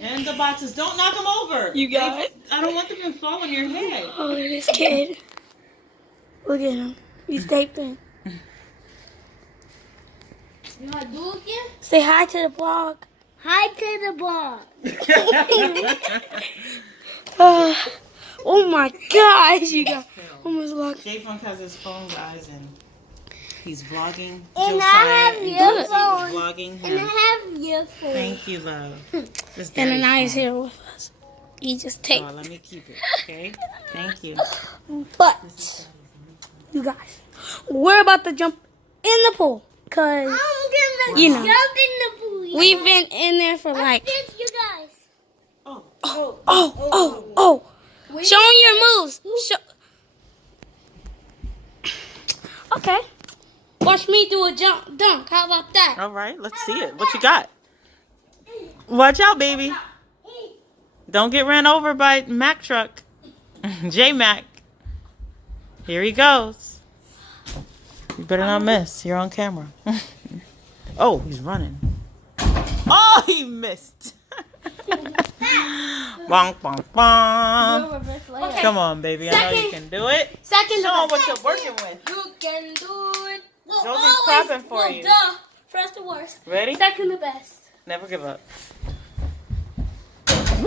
And the boxes. Don't knock them over. You got it. I don't want them to fall on your head. Oh, this kid. Look at him. He's taped in. You want to do it again? Say hi to the vlog. Hi to the bar. Oh my gosh, you got almost locked. JFunk has his phone, guys, and he's vlogging. And I Josiah have your Josie phone. is vlogging And I him. have your phone. Thank you, love. This And daddy's Anaya's phone. here with us. He just taped. Oh, let me keep it, okay? Thank you. But, you guys, we're about to jump in the pool. Because, I'm gonna You know. jump in the pool. Yeah. we've been in there for like, This, you guys. oh. Show 'em your moves. Okay. Watch me do a dunk. How about that? All right, let's see it. What you got? Watch out, baby. Don't get ran over by Mack truck. J-Mac. Here he goes. You better not miss. You're on camera. Oh, he's running. Oh, he missed. Bonk, bonk, bonk. Okay. Come on, baby. I know you can do it. Second Show 'em the what best. you're working with. You can do it. Well, Josie's always- clapping for well, you. Duh. First the worst. Ready? Second the best. Never give up.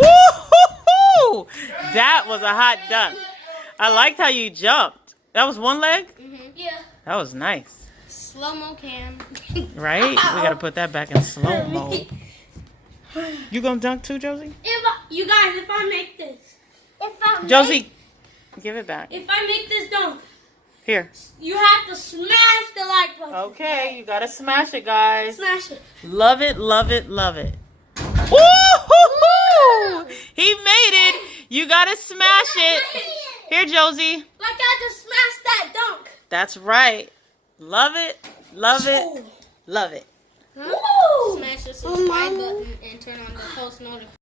Woo-hoo-hoo! That was a hot dunk. I liked how you jumped. That was one leg? Yeah. That was nice. Slow-mo cam. Right? We gotta put that back in slow-mo. You gonna dunk too, Josie? You guys, if I make this, Josie, give it back. if I make this dunk, Here. you have to smash the like button. Okay, you gotta smash it, guys. Smash it. Love it, love it, love it. Woo-hoo-hoo! He made it. You gotta smash it. Here, Josie. Like I just smashed that dunk. That's right. Love it, love it, love it. Woo! Smash the subscribe button and turn on the post notifications.